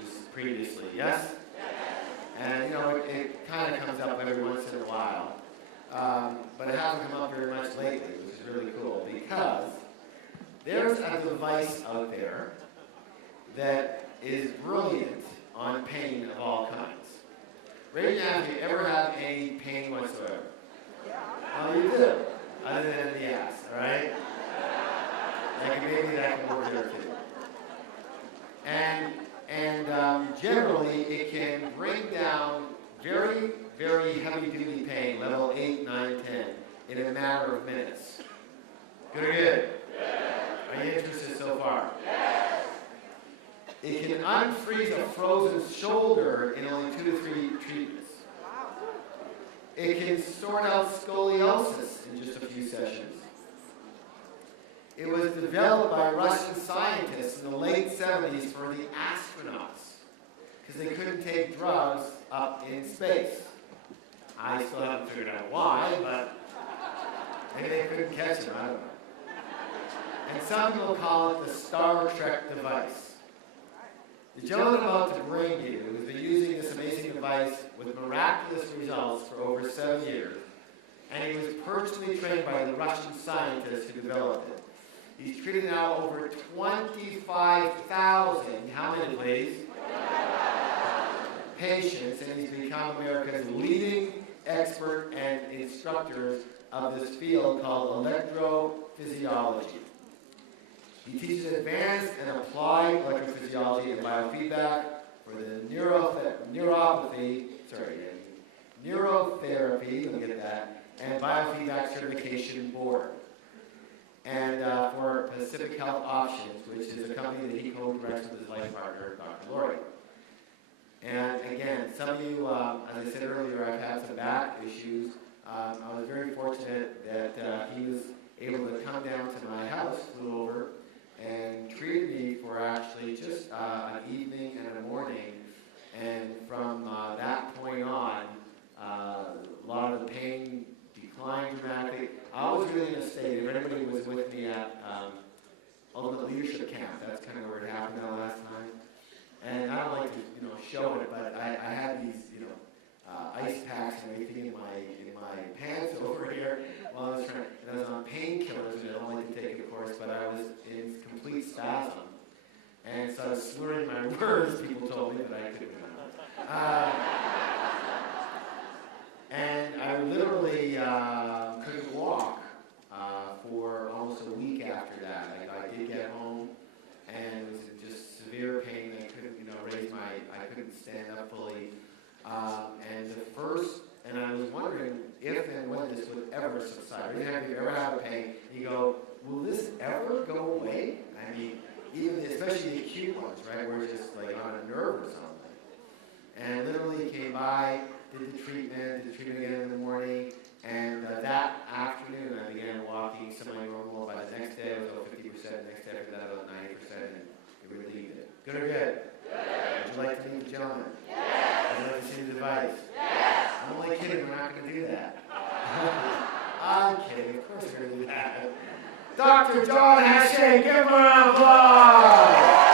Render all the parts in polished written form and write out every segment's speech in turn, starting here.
used previously, yes? And you know, it kind of comes up every once in a while. But it hasn't come up very much lately, which is really cool, because there's a device out there that is brilliant on pain of all kinds. Right now, if you ever have any pain whatsoever, well, you do, other than the ass, all right? Like maybe that can work there too. And generally, it can bring down very, very heavy-duty pain, level 8, 9, 10, in a matter of minutes. Good or good? Yes. Are you interested so far? Yes. It can unfreeze a frozen shoulder in only 2 to 3 treatments. It can sort out scoliosis in just a few sessions. It was developed by Russian scientists in the late 70s for the astronauts because they couldn't take drugs up in space. I still haven't figured out why, but maybe they couldn't catch them, I don't know. And some people call it the Star Trek device. The gentleman I'm about to bring you has been using this amazing device with miraculous results for over 7 years, and he was personally trained by the Russian scientists who developed it. He's treated now over 25,000, how many please? Patients, and he's become America's leading expert and instructor of this field called electrophysiology. He teaches advanced and applied electrophysiology and biofeedback for the neurotherapy, let me get that, and biofeedback certification board. And for Pacific Health Options, which is a company that he co-directs with his life partner, Dr. Lori. And again, some of you, as I said earlier, I've had some back issues. I was very fortunate that he was able to come down to my house, flew over, and treated me for actually just an evening and a morning. And from that point on, a lot of the pain declined dramatically. I was really in a state, if anybody was with me at Ultimate Leadership Camp, that's kind of where it happened that last time. And I don't like to, show it, but I had these, ice packs and everything in my pants over here while I was trying. And I was on painkillers, and I don't like to take it, of course, but I was in complete spasm. And so I was slurring my words. People told me that I couldn't remember. And I literally couldn't walk for almost a week after that. I did get home, and it was just severe pain. I couldn't, I couldn't stand up fully. And I was wondering if and when this would ever subside. If you ever have a pain, you go, will this ever go away? I mean, even especially the acute ones, right, where it's just like on a nerve or something. And literally came by, did the treatment again in the morning, and that afternoon I began walking semi-normal. By the next day I was about 50%, the next day after that about 90%, and it relieved it. Good or good? Yes. Would you like to meet the gentleman? Yes. Would you like to see the device? Yes. I'm only kidding, we're not going to do that. I'm kidding, of course we're going to do that. Dr. John Hashé, give him a round of applause!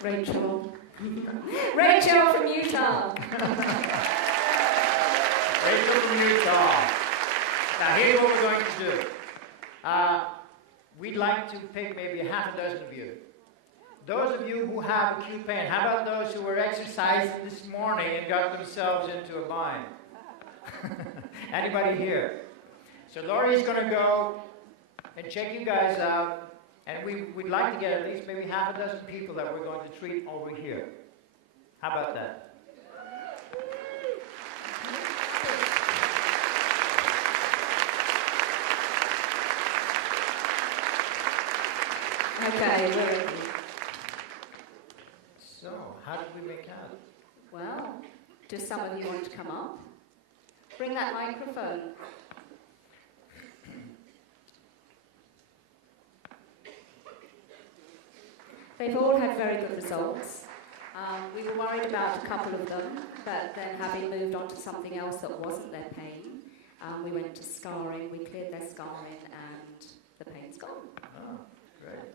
Rachel from Utah. Rachel from Utah. Now here's what we're going to do. we'd like to pick maybe half a dozen of you. Those of you who have acute pain, how about those who were exercising this morning and got themselves into a bind? Anybody here? So Laurie's going to go and check you guys out, and we'd like to get at least maybe half a dozen people that we're going to treat over here. How about that? Okay, we're ready. So, how did we make out? Well, do some of you want to come up? Bring that microphone. They've all had very good results. We were worried about a couple of them, but then having moved on to something else that wasn't their pain, we went to scarring, we cleared their scarring, and the pain's gone. Oh, great.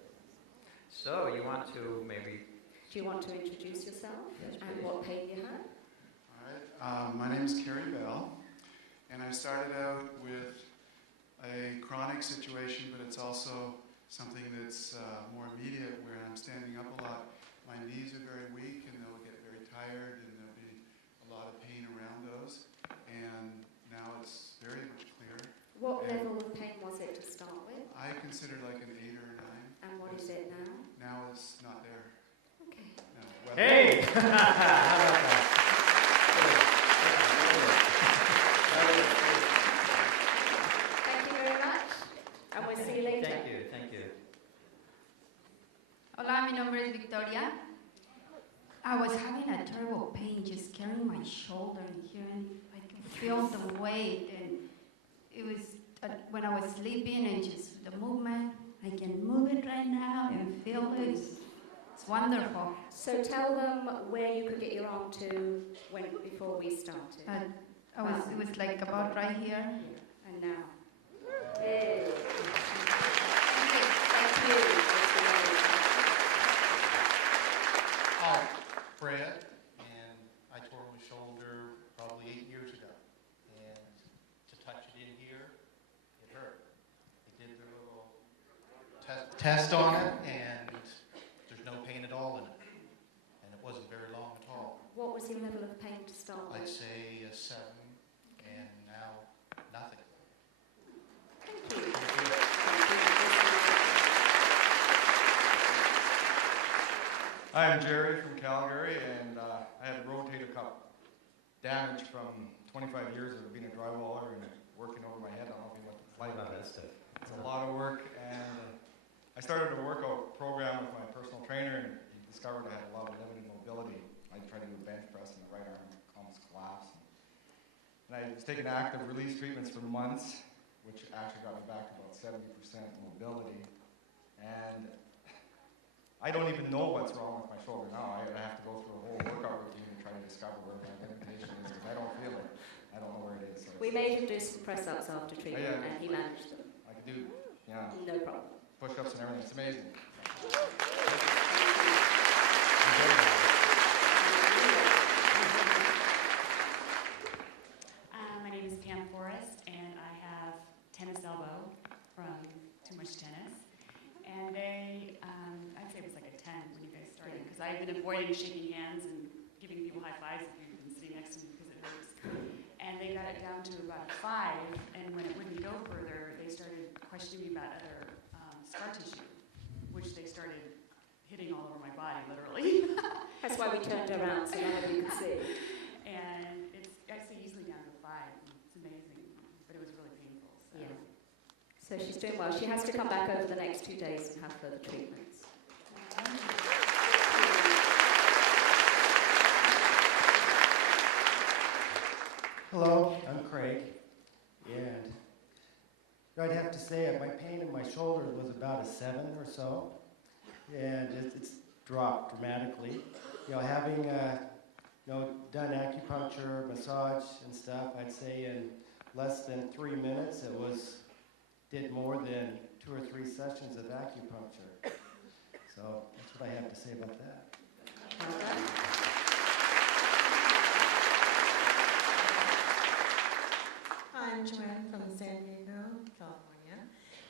So, you want to maybe... Do you want to introduce yourself and what pain you had? All right. My name is Kerry Bell, and I started out with a chronic situation, but it's also something that's more immediate, where I'm standing up a lot. My knees are very weak, and they'll get very tired, and there'll be a lot of pain around those. And now it's very much clearer. What level of pain was it to start with? I consider like an 8 or a 9. And what is it now? Now it's not there. Okay. No. Well, Hey! How about that? Thank you very much. And we'll see you later. Thank you, thank you. Hola, mi nombre es Victoria. I was having a terrible pain just carrying my shoulder and here, and I could feel the weight, and it was when I was sleeping and just the movement. I can move it right now and feel it. It's wonderful. So tell them where you could get your arm to before we started. It was like about right here. And now. Yay. Thank you. I'm Fred, and I tore my shoulder probably 8 years ago. And to touch it in here, it hurt. They did their little test on it, and there's no pain at all in it. And it wasn't very long at all. What was your level of pain to start I'd with? say a 7, and now nothing. Thank you. I'm Jerry from Calgary, and I had a rotator cuff damage from 25 years of being a drywaller and working over my head. I don't know if you want to fly about that stuff. It's a lot of work, and I started a workout program with my personal trainer, and he discovered I had a lot of limited mobility. I tried to do a bench press, and my right arm almost collapsed. And I was taking active release treatments for months, which actually got me back to about 70% mobility. And I don't even know what's wrong with my shoulder now. I have to go through a whole workout routine to try to discover where my limitation is, because I don't feel it. I don't know where it is. So We made him do some press-ups after treatment, yeah. and he managed them. I could do, yeah, No problem. push-ups and everything. It's amazing. My name is Pam Forrest, and I have tennis elbow from too much tennis. And I'd say it was like a 10 when you guys started, because I've been avoiding shaking hands and giving people high fives if you've been sitting next to me because it hurts. And they got it down to about a 5, and when it wouldn't go further, they started questioning me about other scar tissue, which they started hitting all over my body, literally. That's why we turned around so nobody could see. And it's actually easily down to a 5. It's amazing, but it was really painful. So. Yeah. So she's doing well. She has to come back over the next 2 days and have further treatments. Hello, I'm Craig, and I'd have to say my pain in my shoulder was about a 7 or so, and it's dropped dramatically. You know, having done acupuncture, massage, and stuff, I'd say in less than 3 minutes, did more than 2 or 3 sessions of acupuncture. So that's what I have to say about that. Well done. I'm Joanne from San Diego, California,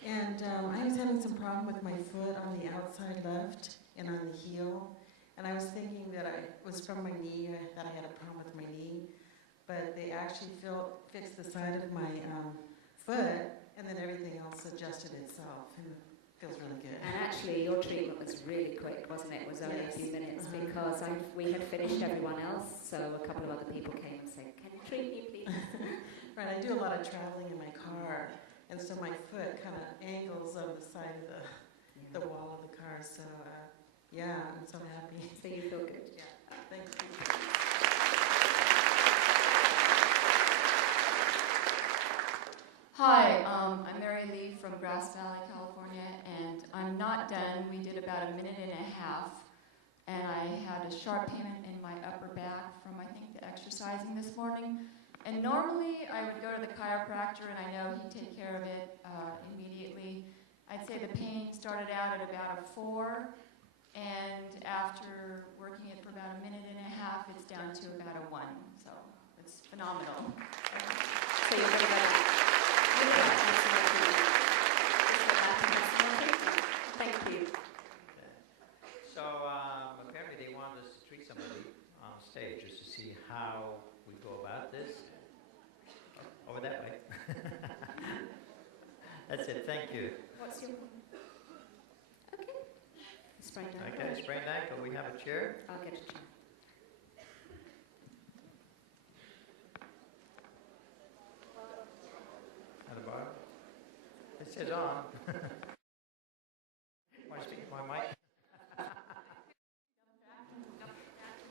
and I was having some problem with my foot on the outside left and on the heel. And I was thinking that it was from my knee, that I had a problem with my knee. But they actually fixed the side of my foot, and then everything else adjusted itself. And it feels really good. And actually, your treatment was really quick, wasn't it? It was only a few minutes because we had finished everyone else, so a couple of other people came and said, "Can you treat me, please?" Right, I do a lot of traveling in my car, and so my foot kind of angles on the side of the wall of the car. So, yeah, I'm so happy. So you feel good? Yeah, thank you. Hi, I'm Mary Lee from Grass Valley, California, and I'm not done. We did about a minute and a half, and I had a sharp pain in my upper back from, I think, the exercising this morning. And normally, I would go to the chiropractor, and I know he'd take care of it immediately. I'd say the pain started out at about a 4, and after working it for about a minute and a half, it's down to about a 1. So it's phenomenal. So you're going to go back. Thank you. So apparently they wanted us to treat somebody on stage just to see how we go about this. Over that way. That's it. Thank you. What's your... Okay. Sprained ankle. Okay, sprained ankle. We have a chair. I'll get a chair. At the bottom. It says on. Want to speak to my mic?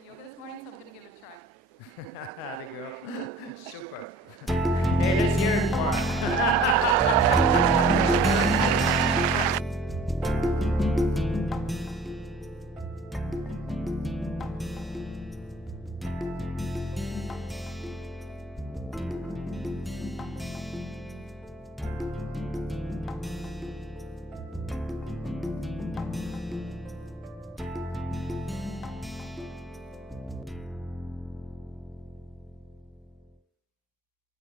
Yoga this morning, so I'm going to give it a try. There you go. Super.